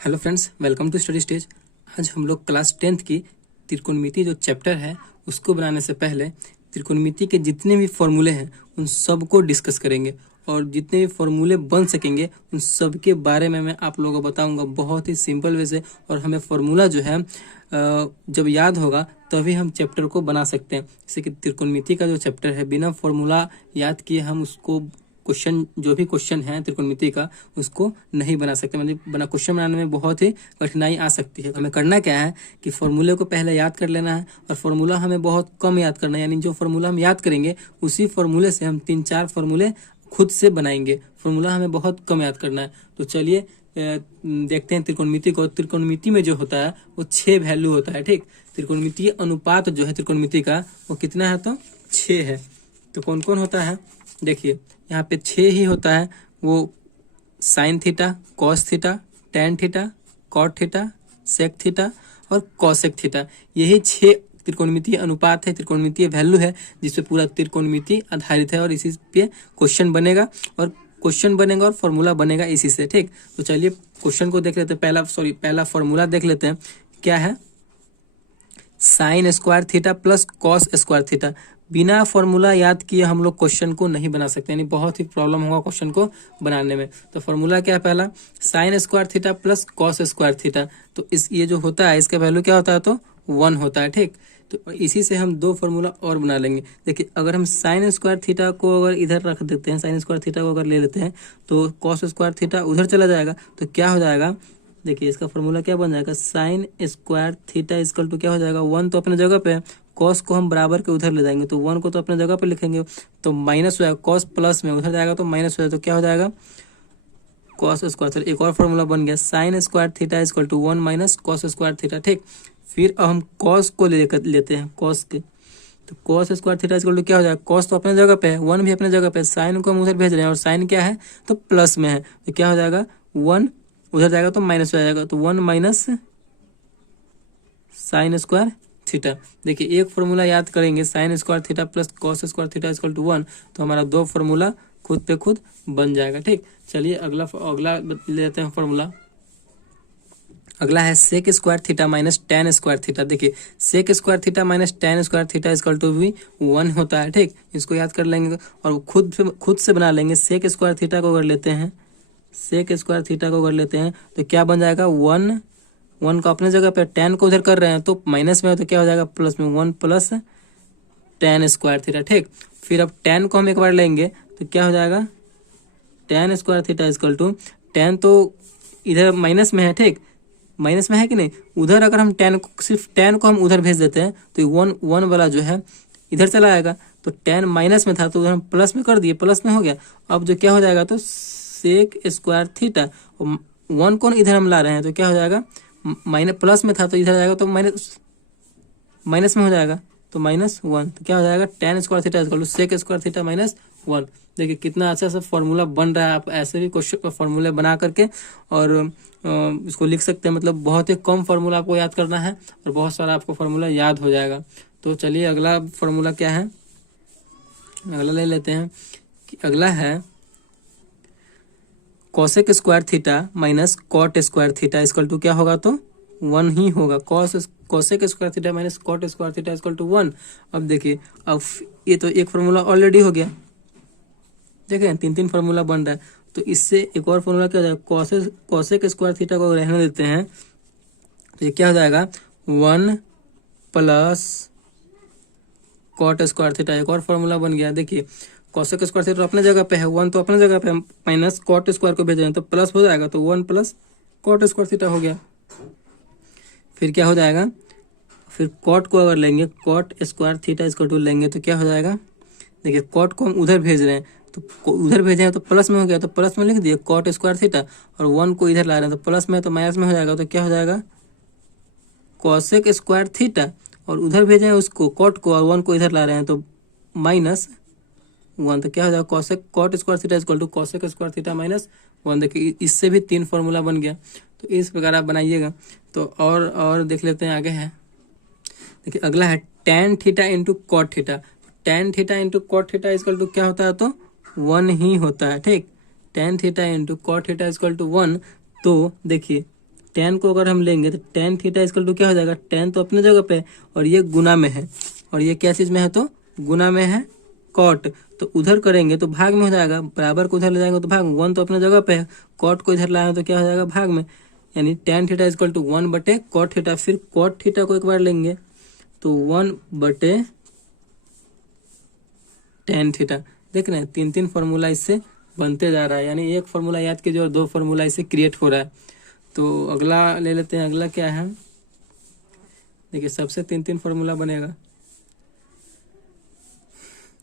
Hello friends, welcome to study stage. आज हम लोग क्लास 10th की त्रिकोणमिति जो चैप्टर है उसको बनाने से पहले त्रिकोणमिति के जितने भी फॉर्मूले हैं उन सब को डिस्कस करेंगे और जितने भी फॉर्मूले बन सकेंगे उन सब के बारे में मैं आप लोगों को बताऊंगा बहुत ही सिंपल वे से। और हमें फॉर्मूला जो है जब याद होगा तभी हम चैप्टर को बना सकते हैं। जैसे कि त्रिकोणमिति का जो चैप्टर है बिना फॉर्मूला याद किए हम उसको क्वेश्चन जो भी क्वेश्चन है त्रिकोणमिति का उसको नहीं बना सकते। मतलब बना क्वेश्चन बनाने में बहुत ही कठिनाई आ सकती है। हमें करना क्या है कि फॉर्मूले को पहले याद कर लेना है और फॉर्मूला हमें बहुत कम याद करना है, यानी जो फॉर्मूला हम याद करेंगे उसी फॉर्मूले से हम 3-4 फॉर्मूले खुद से बनाएंगे। फॉर्मूला हमें बहुत कम याद करना है। तो चलिए देखते हैं त्रिकोणमिति को। त्रिकोणमिति में जो होता है वो 6 वैल्यू होता है। ठीक, त्रिकोणमिति अनुपात जो है त्रिकोणमिति का वो कितना है तो 6 है। तो कौन कौन होता है देखिए, यहाँ पे 6 ही होता है। वो sine theta, cos theta, tan theta, cot theta, sec theta और कॉसेक थीटा। यही 6 त्रिकोणमितीय अनुपात है, त्रिकोणमितीय वैल्यू है जिसपे पूरा त्रिकोणमिति आधारित है और इसी पे क्वेश्चन बनेगा और फॉर्मूला बनेगा इसी से। ठीक, तो चलिए क्वेश्चन को देख लेते हैं। पहला फॉर्मूला देख लेते हैं क्या है। Sign square theta plus cos square theta. बिना फॉर्मूला याद किए हम लोग क्वेश्चन को नहीं बना सकते, यानी बहुत ही प्रॉब्लम होगा क्वेश्चन को बनाने में। तो फॉर्मूला क्या है पहला, sign square theta plus cos square theta. तो ये जो होता है इसका वैल्यू क्या होता है तो 1 होता है। ठीक, तो इसी से हम 2 फॉर्मूला और बना लेंगे। देखिए अगर हम साइन स्क्वायर थीटा को अगर इधर रख देते हैं, साइन स्क्वायर थीटा को अगर ले लेते हैं तो कॉस स्क्वायर थीटा उधर चला जाएगा। तो क्या हो जाएगा, देखिए इसका फॉर्मूला क्या बन जाएगा, sine square theta equal to क्या हो जाएगा, 1 तो अपने जगह पे है, कॉस को हम बराबर के उधर ले जाएंगे तो 1 को तो अपने जगह पे लिखेंगे तो माइनस हो जाएगा, कॉस प्लस में उधर जाएगा तो माइनस हो जाएगा। तो क्या हो जाएगा कॉस स्क्वायर थीटा। एक और फॉर्मूला बन गया, sine square theta equal to 1 minus cos square theta. ठीक, फिर अब हम कॉस को लेते हैं कॉस के, तो cos square theta equal to क्या हो जाएगा, कॉस तो अपने जगह पे है, 1 भी अपने जगह पे है, साइन को हम उधर भेज रहे हैं और साइन क्या है तो प्लस में है। तो क्या हो जाएगा 1 उधर जाएगा तो माइनस हो जाएगा, तो 1 माइनस साइन स्क्वायर थीटा। देखिए एक फॉर्मूला याद करेंगे, sine square theta plus cos square theta equal to 1, तो हमारा 2 फॉर्मूला खुद पे खुद बन जाएगा। ठीक, चलिए अगला लेते हैं फॉर्मूला। अगला है sec square theta minus tan square theta. देखिए sec square theta minus tan square theta equal to भी 1 होता है। ठीक, इसको याद कर लेंगे और खुद से बना लेंगे। सेक स्क्वायर थीटा को अगर लेते हैं, सेक स्क्वायर थीटा को अगर लेते हैं तो क्या बन जाएगा 1 को अपने जगह पे, टेन को उधर कर रहे हैं तो माइनस में है तो क्या हो जाएगा प्लस में, 1 प्लस टेन स्क्वायर थीटा। ठीक, फिर अब टेन को हम एक बार लेंगे तो क्या हो जाएगा tan square theta equal to, tan तो इधर माइनस में है। ठीक, माइनस में है कि नहीं, उधर अगर हम सिर्फ टेन को हम उधर भेज देते हैं तो 1 वाला जो है इधर चला आएगा। तो टेन माइनस में था तो उधर हम प्लस में कर दिए, प्लस में हो गया। अब जो क्या हो जाएगा तो सेक स्क्वायर थीटा, 1 को इधर हम ला रहे हैं तो क्या हो जाएगा माइनस, प्लस में था तो इधर जाएगा तो माइनस में हो जाएगा तो -1। तो क्या हो जाएगा tan square theta equal to sec square theta -1। देखिए कितना अच्छा सा फॉर्मूला बन रहा है। आप ऐसे भी क्वेश्चन फॉर्मूले बना करके और इसको लिख सकते हैं। मतलब बहुत ही कम फॉर्मूला आपको याद करना है और बहुत सारा आपको फॉर्मूला याद हो जाएगा। तो चलिए अगला फॉर्मूला क्या है, अगला ले लेते हैं कि अगला है cosec square theta minus cot square theta equal to क्या होगा तो 1 ही होगा। Cosec square theta minus cot square theta equal to 1। अब देखिए अब ये तो एक फॉर्मूला ऑलरेडी हो गया, देखें 3 फॉर्मूला बन रहा है। तो इससे एक और फॉर्मूला क्या हो जाएगा, कॉसेक स्क्वायर थीटा को रहने देते हैं तो ये क्या हो जाएगा 1 प्लस कॉट स्क्वायर थीटा। एक और फॉर्मूला बन गया। देखिए कॉसेक स्क्वायर थीटा अपने जगह पे है, 1 तो अपने जगह पे, माइनस कॉट स्क्वायर को भेज रहे हैं तो प्लस हो जाएगा तो 1 प्लस कॉट स्क्वायर थीटा हो गया। फिर क्या हो जाएगा, फिर कॉट को अगर लेंगे cot square theta equal to लेंगे तो क्या हो जाएगा, देखिए कॉट को हम उधर भेज रहे हैं तो उधर भेजे हैं तो प्लस में हो गया तो प्लस में लिख दिए कॉट स्क्वायर थीटा, और 1 को इधर ला रहे हैं तो प्लस में तो माइनस में हो जाएगा। तो क्या हो जाएगा कॉसेक स्क्वायर थीटा, और उधर भेजे हैं उसको कॉट को और 1 को इधर ला रहे हैं तो -1। तो क्या हो जाएगा cot square theta equal to cosec square theta -1। देखिए इससे भी 3 फॉर्मूला बन गया। तो इस प्रकार आप बनाइएगा। तो और देख लेते हैं आगे है। देखिए अगला है tan theta into cot theta. Tan theta into cot theta equal to क्या होता है तो 1 ही होता है। ठीक, tan theta into cot theta equal to 1। तो देखिए टेन को अगर हम लेंगे तो टेन थीटा इक्वल टू क्या हो जाएगा, टेन तो अपने जगह पे है और ये गुना में है, और ये क्या चीज में है, तो गुना में है कॉट, तो उधर करेंगे तो भाग में हो जाएगा, बराबर को उधर ले जाएंगे तो भाग में, वन तो अपने जगह पे है, कॉट को इधर लाएंगे तो क्या हो जाएगा, भाग में, यानी tan theta equal to 1/cot theta. फिर कॉट थीटा को एक बार लेंगे तो 1/tan थीटा। देख रहे हैं, तीन तीन फॉर्मूला इससे बनते जा रहा है, यानी एक फॉर्मूला याद कीजिए और दो फॉर्मूला इससे क्रिएट हो रहा है। तो अगला ले लेते हैं, अगला क्या है, देखिए सबसे तीन तीन फॉर्मूला बनेगा।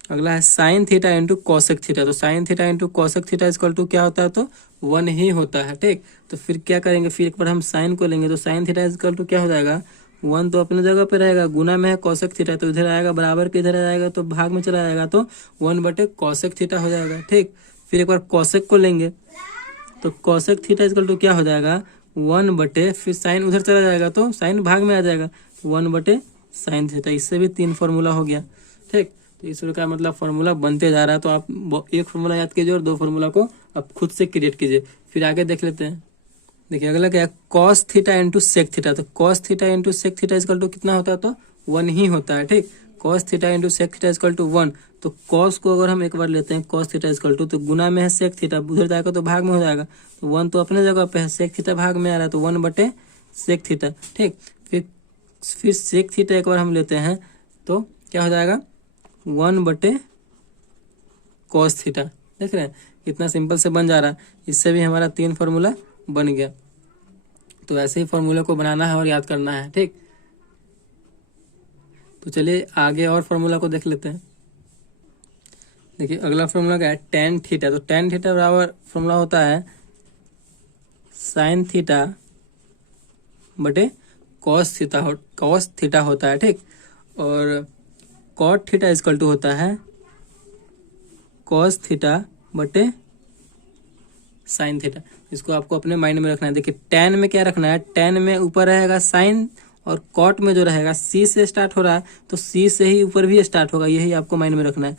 अगला है sine theta into cosec theta. तो sine theta into cosec theta equal to क्या होता है, तो 1 ही होता है, ठीक। तो फिर क्या करेंगे, फिर एक बार हम साइन को लेंगे तो साइन थीटा इक्वल टू क्या हो जाएगा, 1 तो अपने जगह पे रहेगा, गुना में है कॉसेक थीटा, तो इधर आएगा बराबर के इधर आएगा तो भाग में चला जाएगा, तो 1/cosec थीटा हो जाएगा, ठीक। फिर एक बार कॉसेक को लेंगे तो कॉसेक थीटा इक्वल टू क्या हो जाएगा, 1/, फिर साइन उधर चला जाएगा तो साइन भाग में आ जाएगा, 1/sin थीटा। इससे भी तीन फॉर्मूला हो गया, ठीक। तो इस का मतलब फॉर्मूला बनते जा रहा है, तो आप एक फॉर्मूला याद कीजिए और दो फॉर्मूला को आप खुद से क्रिएट कीजिए। फिर आगे देख लेते हैं। देखिए अगला क्या है, cos theta into sec theta. तो cos theta into sec theta equal to कितना होता है, तो 1 ही होता है, ठीक। cos theta into sec theta equal to 1। तो cos को अगर हम एक बार लेते हैं cos थीटा इक्वल टू, तो गुना में है सेक थीटा, उधर जाएगा तो भाग में हो जाएगा, तो 1 तो अपने जगह पे है, सेक थीटा भाग में आ रहा है तो 1/sec थीटा, ठीक। फिर सेक थीटा एक बार हम लेते हैं तो क्या हो जाएगा, 1/cos थीटा। देख रहे हैं कितना सिंपल से बन जा रहा है, इससे भी हमारा तीन फार्मूला बन गया। तो ऐसे ही फार्मूले को बनाना है और याद करना है, ठीक। तो चलिए आगे और फार्मूला को देख लेते हैं। देखिए अगला फार्मूला क्या है, tan थीटा। तो tan थीटा बराबर फार्मूला होता है sin थीटा बटे cos थीटा होता है, ठीक। और cot थीटा इक्वल टू होता है cos थीटा बटे साइन थीटा। इसको आपको अपने माइंड में रखना है। देखिए tan में क्या रखना है, tan में ऊपर रहेगा साइन, और कॉट में जो रहेगा सी से स्टार्ट हो रहा है तो सी से ही ऊपर भी स्टार्ट होगा, यही आपको माइंड में रखना है।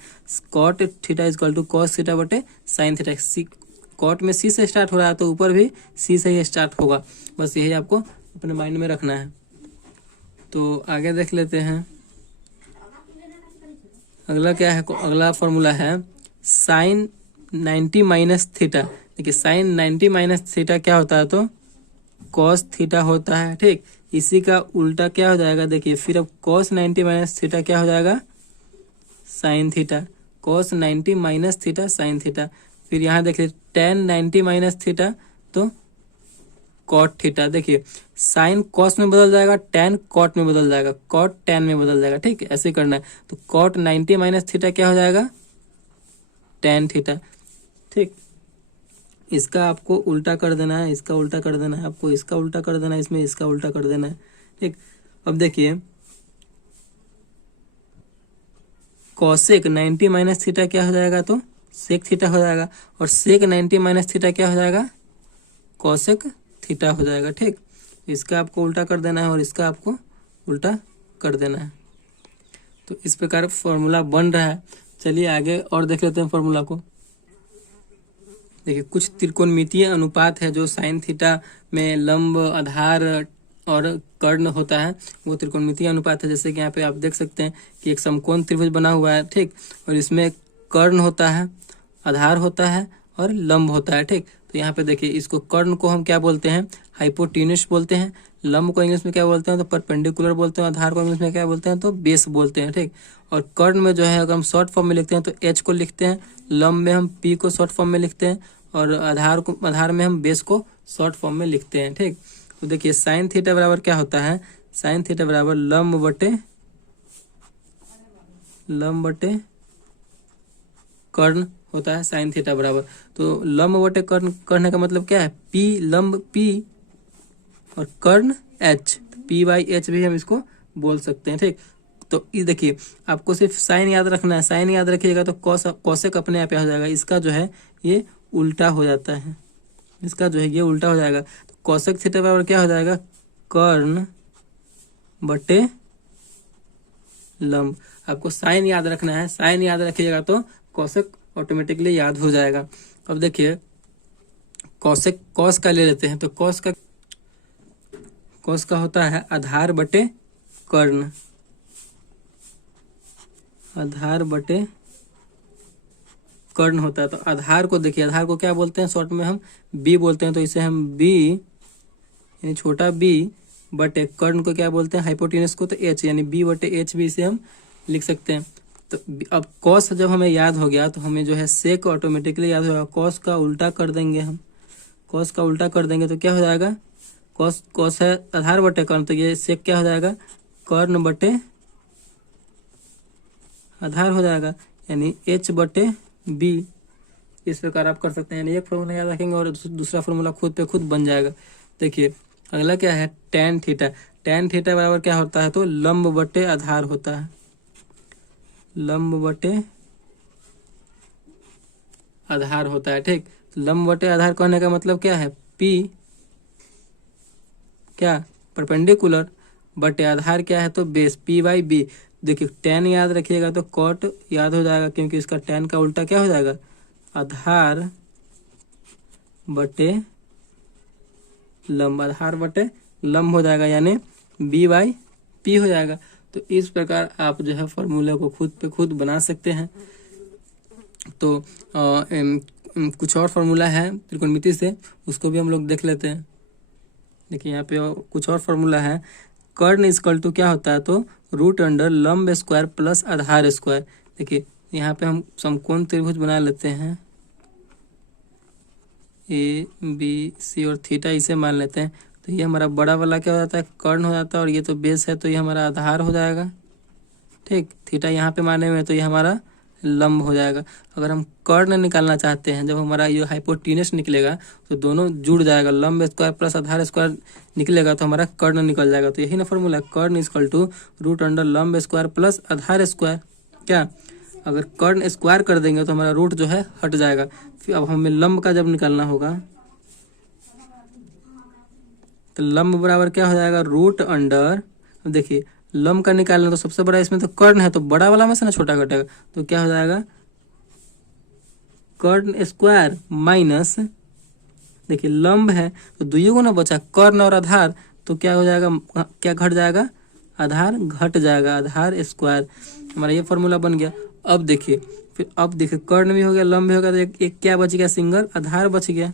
Cot theta equal to cos theta बटे साइन थीटा। कॉट में सी से स्टार्ट हो रहा है तो ऊपर भी सी से ही स्टार्ट होगा, बस यही आपको अपने माइंड में रखना है। तो आगे देख लेते हैं, अगला क्या है, अगला फॉर्मूला है साइन 90 माइनस थीटा। देखिए साइन 90 माइनस थीटा क्या होता है, तो कॉस थीटा होता है, ठीक। इसी का उल्टा क्या हो जाएगा, देखिए फिर अब cos 90 माइनस थीटा क्या हो जाएगा, sine theta. cos 90 minus theta sine theta. फिर यहाँ देखिए tan 90 माइनस थीटा तो कॉट थीटा। देखिए साइन कॉस में बदल जाएगा, tan कॉट में बदल जाएगा, कॉट tan में बदल जाएगा, ठीक है, ऐसे करना है। तो cot 90 माइनस थीटा क्या हो जाएगा, tan थीटा, ठीक। इसका आपको उल्टा कर देना है, इसका उल्टा कर देना है, आपको इसका उल्टा कर देना है, इसमें इसका उल्टा कर देना है, ठीक। अब देखिए कॉसेक 90 माइनस थीटा क्या हो जाएगा, तो सेक थीटा हो जाएगा, और सेक 90 माइनस थीटा क्या हो जाएगा, कॉसेक थीटा हो जाएगा, ठीक। इसका आपको उल्टा कर देना है और इसका आपको उल्टा कर देना है। तो इस प्रकार फॉर्मूला बन रहा है। चलिए आगे और देख लेते हैं फॉर्मूला को। देखिए कुछ त्रिकोणमितीय अनुपात है जो साइन थीटा में लंब, आधार और कर्ण होता है, वो त्रिकोणमितीय अनुपात है। जैसे कि यहाँ पे आप देख सकते हैं कि एक समकोण त्रिभुज बना हुआ है, ठीक, और इसमें कर्ण होता है, आधार होता है और लंब होता है, ठीक। तो यहाँ पे देखिए इसको कर्ण को हम क्या बोलते हैं, हाइपोटेन्यूस बोलते हैं, लंब को इंग्लिश में क्या बोलते हैं, तो परपेंडिकुलर बोलते हैं, आधार को इंग्लिश में क्या बोलते हैं, तो बेस बोलते हैं, ठीक। और कर्ण में जो है अगर हम शॉर्ट फॉर्म में लिखते हैं तो एच को लिखते हैं, लंब में हम पी को शॉर्ट फॉर्म में लिखते हैं, और आधार में हम बेस को शॉर्ट फॉर्म में लिखते हैं, ठीक। तो देखिए साइन थीटा बराबर क्या होता है, साइन थीटा बराबर लंब बटे कर्ण होता है साइन थीटा बराबर। तो लंब बटे कर्ण करने का मतलब क्या है, पी लंब पी और कर्ण एच, P/H भी हम इसको बोल सकते हैं, ठीक। तो ये देखिए आपको सिर्फ साइन याद रखना है, साइन याद रखिएगा तो कॉसेक अपने आप हो जाएगा, इसका जो है ये उल्टा हो जाता है, इसका जो है ये उल्टा हो जाएगा। तो कॉसेक थीटा बराबर क्या हो जाएगा, कर्ण बटे लंब। आपको साइन याद रखना है, साइन याद रखिएगा तो कॉसेक ऑटोमेटिकली याद हो जाएगा। अब देखिए कॉसेक कॉस का ले लेते हैं, तो कॉस का कॉस का होता है आधार बटे कर्ण, आधार बटे कर्ण होता है। तो आधार को देखिए, आधार को क्या बोलते हैं, शॉर्ट में हम बी बोलते हैं, तो इसे हम बी यानी छोटा बी बटे कर्ण को क्या बोलते हैं, हाइपोटेनस को, तो एच यानी बी बटे एच भी इसे हम लिख सकते हैं। तो अब कॉस जब हमें याद हो गया तो हमें जो है सेक ऑटोमेटिकली याद होगा। कॉस का उल्टा कर देंगे हम, कॉस का उल्टा कर देंगे तो क्या हो जाएगा, कॉस कॉस है आधार बटे कर्ण, तो ये सेक क्या हो जाएगा, कर्ण बटे आधार हो जाएगा, यानी एच बटे बी। इस प्रकार आप कर सकते हैं, यानी एक फॉर्मूला याद रखेंगे और दूसरा फॉर्मूला खुद पे खुद बन जाएगा। देखिए अगला क्या है, टेन थीटा। टेन थीटा बराबर क्या होता है, तो लंब बटे आधार होता है, लंब बटे आधार होता है। ठीक, लंब बटे आधार कहने का मतलब क्या है, पी क्या परपेंडिकुलर बटे आधार क्या है, तो बेस, पी बाई बी। देखिए टेन याद रखिएगा तो कॉट याद हो जाएगा, क्योंकि इसका टेन का उल्टा क्या हो जाएगा, आधार बटे लंब, आधार बटे लंब हो जाएगा, यानी बी बाई पी हो जाएगा। तो इस प्रकार आप जो है फॉर्मूले को खुद पे खुद बना सकते हैं। तो कुछ और फॉर्मूला है त्रिकोणमिति से, उसको भी हम लोग देख लेते हैं। देखिए यहाँ पे कुछ और फॉर्मूला है, कर्ण इक्वल टू क्या होता है, तो रूट अंडर लंब स्क्वायर प्लस आधार स्क्वायर। देखिए यहाँ पे हम समकोण त्रिभुज बना लेते हैं, ए बी सी और थीटा इसे मान लेते हैं। तो ये हमारा बड़ा वाला क्या हो जाता है, कर्ण हो जाता है, और ये तो बेस है, तो ये हमारा आधार हो जाएगा। ठीक, थीटा यहाँ पे माने हुए, तो ये हमारा लंब हो जाएगा। अगर हम कर्ण निकालना चाहते हैं, जब हमारा ये हाइपोटेनस निकलेगा तो दोनों जुड़ जाएगा, लंब स्क्वायर प्लस आधार स्क्वायर निकलेगा तो हमारा कर्ण निकल जाएगा। तो यही ना फॉर्मूला है, कर्ण इक्वल टू रूट अंडर लंब स्क्वायर प्लस आधार स्क्वायर। क्या, अगर कर्ण स्क्वायर कर देंगे तो हमारा रूट जो है हट जाएगा। फिर अब हमें लंब का जब निकालना होगा, तो लंब बराबर क्या हो जाएगा, रूट अंडर, अब देखिए लंब का निकालना तो सबसे बड़ा इसमें तो कर्ण है, तो बड़ा वाला में से ना छोटा घटेगा, तो क्या हो जाएगा, कर्ण स्क्वायर माइनस, देखिए लंब है तो दुइयों को ना बचा, कर्ण और आधार, तो क्या हो जाएगा, क्या घट जाएगा, आधार घट जाएगा, आधार स्क्वायर। हमारा ये फॉर्मूला बन गया। अब देखिए फिर, अब देखिए कर्ण भी हो गया, लंब भी हो गया, तो एक क्या बच गया, सिंगल आधार बच गया,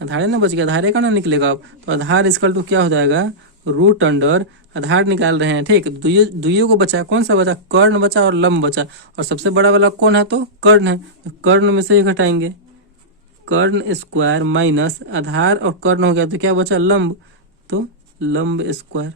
आधार ना बच गया, आधार का ना निकलेगा अब, तो आधार इक्वल टू क्या हो जाएगा, रूट अंडर, आधार निकाल रहे हैं। ठीक, दुइयों को बचा, कौन सा बचा, कर्ण बचा और लंब बचा, और सबसे बड़ा वाला कौन है, तो कर्ण है, तो कर्ण में से ही घटाएंगे, कर्ण स्क्वायर माइनस आधार और कर्ण हो गया, तो क्या बचा, लंब, तो लंब स्क्वायर।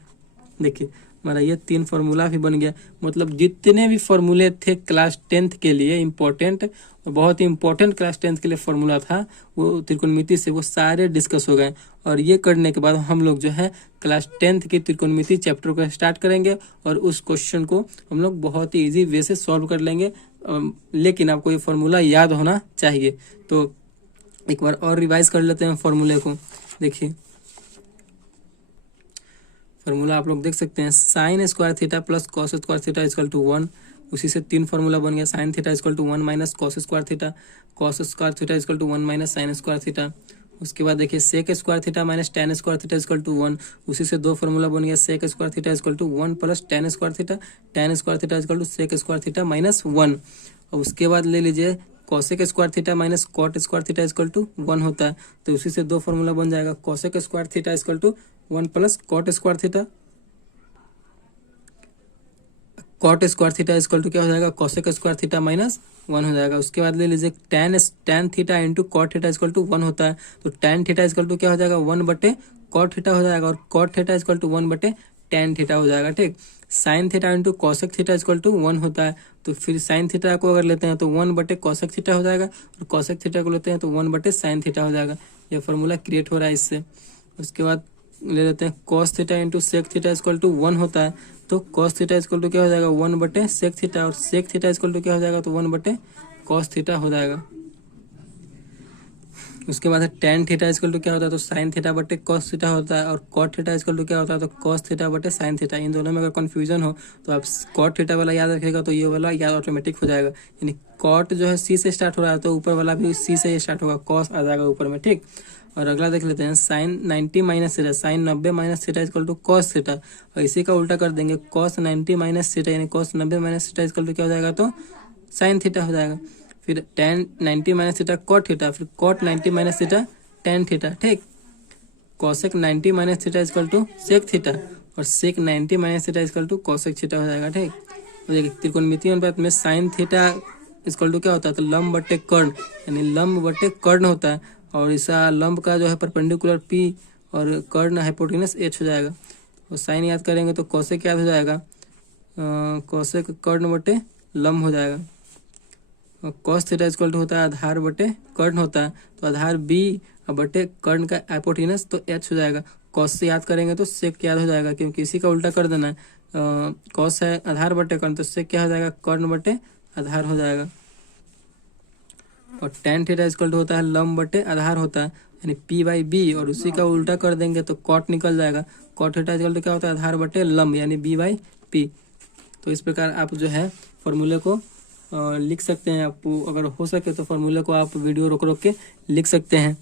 देखिए हमारा ये तीन फार्मूला भी बन गया। मतलब जितने भी फार्मूले थे क्लास 10th के लिए इम्पोर्टेंट, और बहुत ही इम्पोर्टेंट क्लास 10th के लिए फार्मूला था, वो त्रिकोणमिति से वो सारे डिस्कस हो गए। और ये करने के बाद हम लोग जो है क्लास 10th की त्रिकोणमिति चैप्टर को स्टार्ट करेंगे, और उस क्वेश्चन को हम लोग बहुत ही ईजी वे से सॉल्व कर लेंगे। लेकिन आपको ये फार्मूला याद होना चाहिए। तो एक बार और रिवाइज कर लेते हैं फॉर्मूले को। देखिए फार्मूला आप लोग देख सकते हैं, sine square theta plus cos square theta equal to 1। उसी से तीन फार्मूला बन गया, sine theta equal to 1 minus cos square theta, cos square theta equal to 1 minus sine square theta. उसके बाद देखिए sec square theta minus tan square theta equal to 1। उसी से दो फार्मूला बन गया, sec square theta equal to 1 plus tan square theta, tan square theta equal to sec square theta minus 1। और उसके बाद ले लीजिए cosec square theta minus cot square theta equal to 1 होता है। तो उसी से दो फार्मूला बन जाएगा, cosec square theta equal to 1 plus cot square theta, cot square theta equal to क्या हो जाएगा, कॉसेक स्क्वायर थीटा माइनस 1 हो जाएगा। उसके बाद ले लीजिए tan theta into cot theta equal to 1 होता है। तो टेन थीटा इक्वल टू क्या हो जाएगा, 1 बटे कॉट थीटा हो जाएगा, और कॉट थीटा इक्वल टू 1 बटे टेन थीटा हो जाएगा। ठीक, sine theta into cosec theta equal to 1 होता है। तो फिर साइन थीटा को अगर लेते हैं तो 1 बटे कॉसेक थीटा हो जाएगा, और कॉसेक थीटा को लेते हैं तो 1 बटे साइन थीटा हो जाएगा। यह फॉर्मूला क्रिएट हो रहा है इससे। उसके बाद ले लेते हैं cos theta into sec theta equal to 1 होता है। तो कॉस थीटा इक्वल टू क्या हो जाएगा, 1 बटे सेक थीटा, और सेक थीटा इक्वल टू क्या हो जाएगा, तो 1 बटे कॉस थीटा हो जाएगा। उसके बाद है टेन थीटा इक्वल टू क्या होता है, तो साइन थीटा बटे कॉस थीटा होता है, और कॉट थीटा इक्वल टू क्या होता है, तो कॉस थीटा बटे साइन थीटा। इन दोनों में अगर कन्फ्यूजन हो तो आप कॉट थीटा वाला याद रखेगा, तो ये वाला याद ऑटोमेटिक हो जाएगा। यानी कॉट जो है सी से स्टार्ट हो रहा है तो ऊपर वाला भी सी से स्टार्ट होगा, कॉस आ जाएगा ऊपर में, ठीक। और अगला देख लेते हैं, sine 90 minus theta, sine 90 minus theta equal to cos theta. और इसी का उल्टा कर देंगे, कॉस 90 माइनस थीटा यानी cos 90 minus theta equal to क्या हो जाएगा, तो साइन थीटा हो जाएगा। फिर tan 90 minus theta cot theta, फिर cot 90 minus theta tan theta, ठीक। Cosec 90 minus theta equal to sec theta, और sec 90 minus theta equal to cosec theta हो जाएगा, ठीक। तो देखिए त्रिकोणमितीय अनुपात में साइन थीटा इक्वल टू क्या होता है, तो लंब बटे कर्ण, यानी लंब बटे कर्ण होता है। और इसका लंब का जो है परपेंडिकुलर पी और कर्ण हाइपोटेनस एच हो जाएगा। और साइन याद करेंगे तो कॉसेक याद हो जाएगा, कॉसेक कर्ण बटे लंब हो जाएगा। और कॉस थीटा इक्वल टू होता है आधार बटे कर्ण होता है, तो आधार बी और बटे कर्ण का हाइपोटेनस तो एच हो जाएगा। कॉस से याद करेंगे तो सेक याद हो जाएगा, क्योंकि इसी का उल्टा कर देना है। कॉस है आधार बटे कर्ण, तो सेक क्या हो जाएगा, कर्ण बटे आधार हो जाएगा। और टेन थीटा इक्वल टू होता है लंब बटे आधार होता है, यानी पी बाई बी, और उसी का उल्टा कर देंगे तो कॉट निकल जाएगा। कॉट थीटा इक्वल टू क्या होता है, आधार बटे लंब यानी बी बाई पी। तो इस प्रकार आप जो है फॉर्मूले को लिख सकते हैं। आपको अगर हो सके तो फॉर्मूले को आप वीडियो रोक रोक के लिख सकते हैं।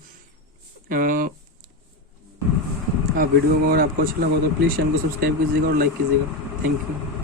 आप वीडियो को अगर आपको अच्छा लगा तो प्लीज़ चैनल को सब्सक्राइब कीजिएगा और लाइक कीजिएगा। Thank you.